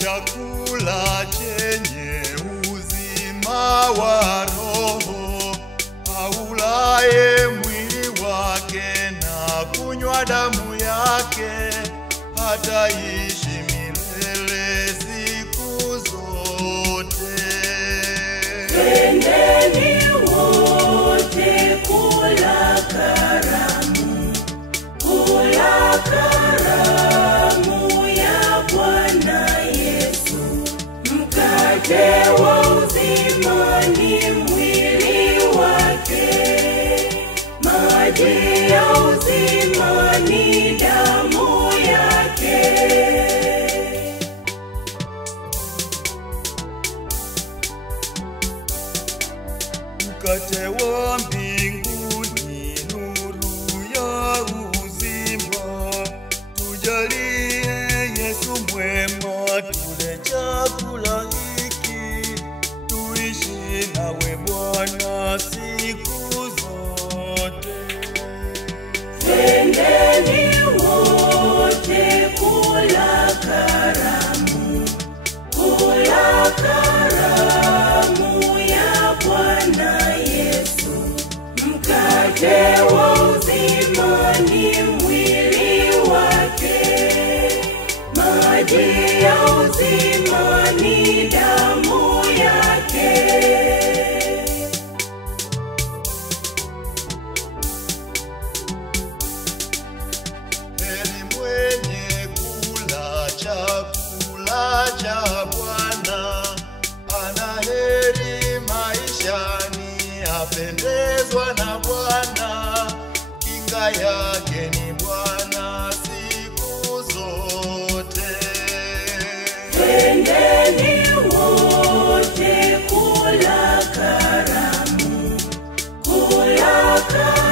chakula chenye uzima wa roho, aulaye mwili wake na kunywa damu yake hataishi milele siku zote. Twendeni wote kula karamu, kula karamu ya Bwana Yesu. Mkate wa uzima ni mwili wake, maji ya uzima ni damu yake. Mkate wa mbinguni, nuru ya uzima, tujalie Yesu mwema, tule chakula hiki, tuishi nawe Bwana siku zote. Twendeni wote kula karamu, kula karamu ya Bwana Yesu. Mkate wa uzima ni mwili wake, maji ya uzima ni damu yake. Heri mwenye kula chakula cha Bwana, ana heri maishani, apendezwa na Bwana, kinga yake ni Bwana siku zote. Twendeni wote kula karamu, kula karamu